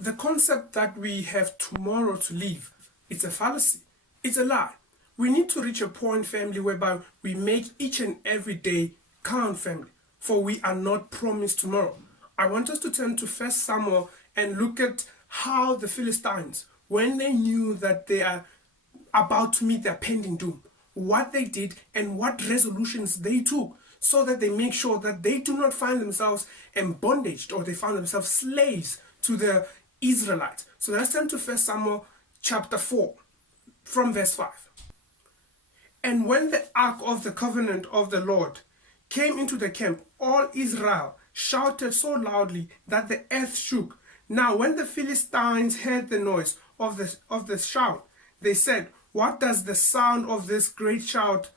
The concept that we have tomorrow to live, it's a fallacy. It's a lie. We need to reach a point, family, whereby we make each and every day count, family, for we are not promised tomorrow. I want us to turn to 1 Samuel and look at how the Philistines, when they knew that they are about to meet their pending doom, what they did and what resolutions they took so that they make sure that they do not find themselves in bondage or they find themselves slaves to the Israelites. So let's turn to 1 Samuel chapter 4 from verse 5. And when the ark of the covenant of the Lord came into the camp, all Israel shouted so loudly that the earth shook. Now when the Philistines heard the noise of the shout, they said, "What does the sound of this great shout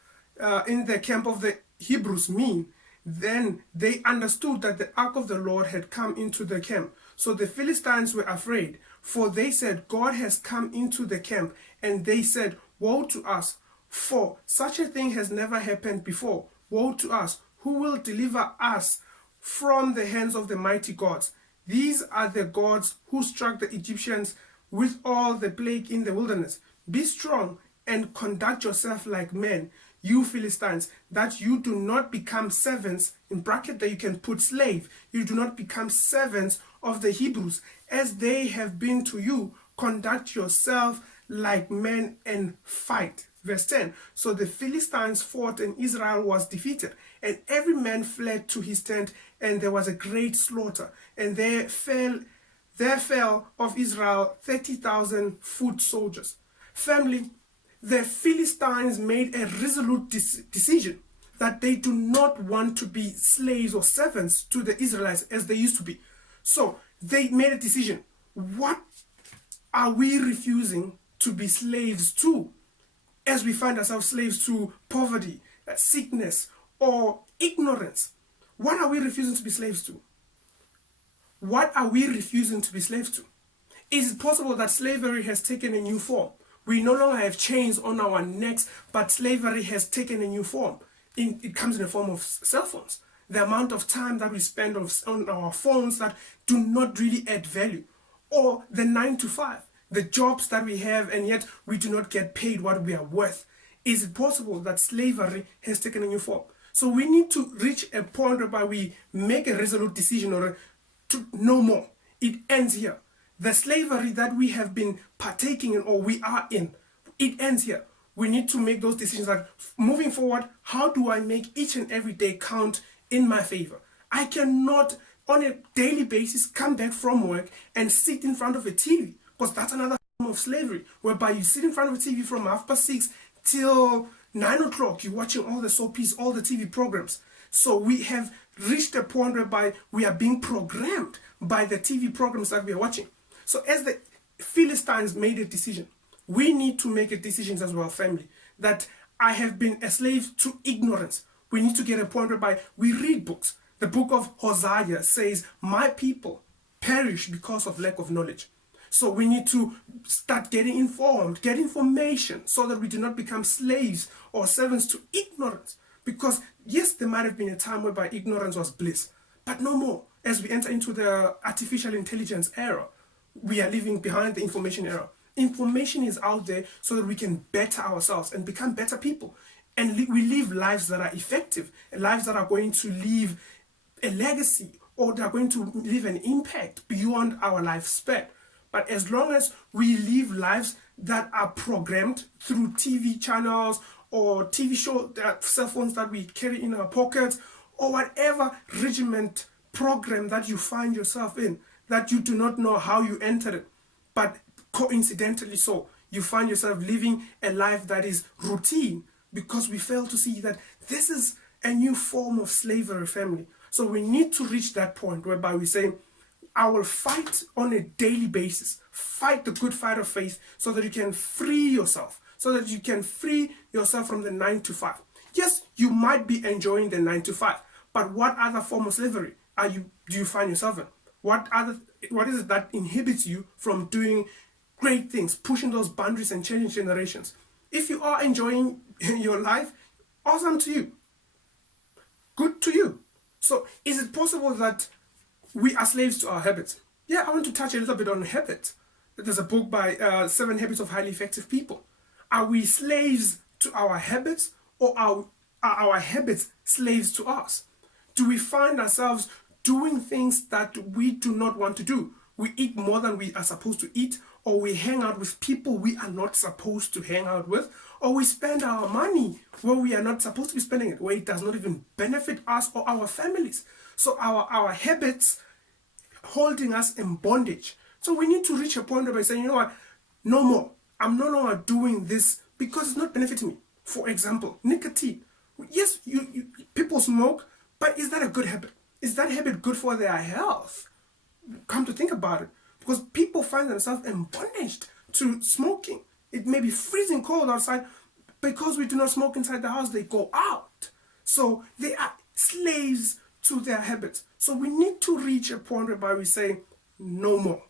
in the camp of the Hebrews mean?" Then they understood that the ark of the Lord had come into the camp. So the Philistines were afraid, for they said, "God has come into the camp." And they said, "Woe to us, for such a thing has never happened before. Woe to us, who will deliver us from the hands of the mighty gods? These are the gods who struck the Egyptians with all the plague in the wilderness. Be strong and conduct yourself like men, you Philistines, that you do not become servants," in bracket that you can put slave, "you do not become servants of the Hebrews, as they have been to you. Conduct yourself like men and fight." Verse 10. So the Philistines fought and Israel was defeated, and every man fled to his tent, and there was a great slaughter. And there fell of Israel 30,000 foot soldiers. Family, the Philistines made a resolute decision that they do not want to be slaves or servants to the Israelites as they used to be. So they made a decision. What are we refusing to be slaves to, as we find ourselves slaves to poverty, sickness, or ignorance? What are we refusing to be slaves to? What are we refusing to be slaves to? Is it possible that slavery has taken a new form? We no longer have chains on our necks, but slavery has taken a new form. It comes in the form of cell phones. The amount of time that we spend on our phones that do not really add value. Or the 9 to 5, the jobs that we have and yet we do not get paid what we are worth. Is it possible that slavery has taken a new form? So we need to reach a point whereby we make a resolute decision or to no more. It ends here. The slavery that we have been partaking in or we are in, it ends here. We need to make those decisions that moving forward, how do I make each and every day count in my favor? I cannot on a daily basis come back from work and sit in front of a TV, because that's another form of slavery, whereby you sit in front of a TV from 6:30 till 9 o'clock. You're watching all the soapies, all the TV programs. So we have reached a point whereby we are being programmed by the TV programs that we are watching. So as the Philistines made a decision, we need to make a decision as well, family, that I have been a slave to ignorance. We need to get a point whereby we read books. The book of Hosea says, "My people perish because of lack of knowledge." So we need to start getting informed, get information, so that we do not become slaves or servants to ignorance. Because yes, there might have been a time whereby ignorance was bliss, but no more. As we enter into the artificial intelligence era, we are living behind the information era. Information is out there so that we can better ourselves and become better people. And we live lives that are effective, lives that are going to leave a legacy, or they are going to leave an impact beyond our lifespan. But as long as we live lives that are programmed through TV channels or TV shows, cell phones that we carry in our pockets, or whatever regiment program that you find yourself in, that you do not know how you entered it, but coincidentally so, you find yourself living a life that is routine, because we fail to see that this is a new form of slavery, family. So we need to reach that point whereby we say, I will fight on a daily basis, fight the good fight of faith, so that you can free yourself, from the 9 to 5. Yes, you might be enjoying the 9 to 5, but what other form of slavery do you find yourself in? What is it that inhibits you from doing great things, pushing those boundaries and changing generations? If you are enjoying your life, awesome to you. Good to you. So is it possible that we are slaves to our habits? Yeah, I want to touch a little bit on habits. There's a book by 7 Habits of Highly Effective People. Are we slaves to our habits, or are our habits slaves to us? Do we find ourselves doing things that we do not want to do? We eat more than we are supposed to eat, or we hang out with people we are not supposed to hang out with, or we spend our money where we are not supposed to be spending it, where it does not even benefit us or our families. So our habits holding us in bondage. So we need to reach a point where we say, you know what, no more. I'm no longer doing this because it's not benefiting me. For example, nicotine. Yes, people smoke, but is that a good habit? Is that habit good for their health? Come to think about it. Because people find themselves in bondage to smoking. It may be freezing cold outside. Because we do not smoke inside the house, they go out. So they are slaves to their habits. So we need to reach a point whereby we say, no more.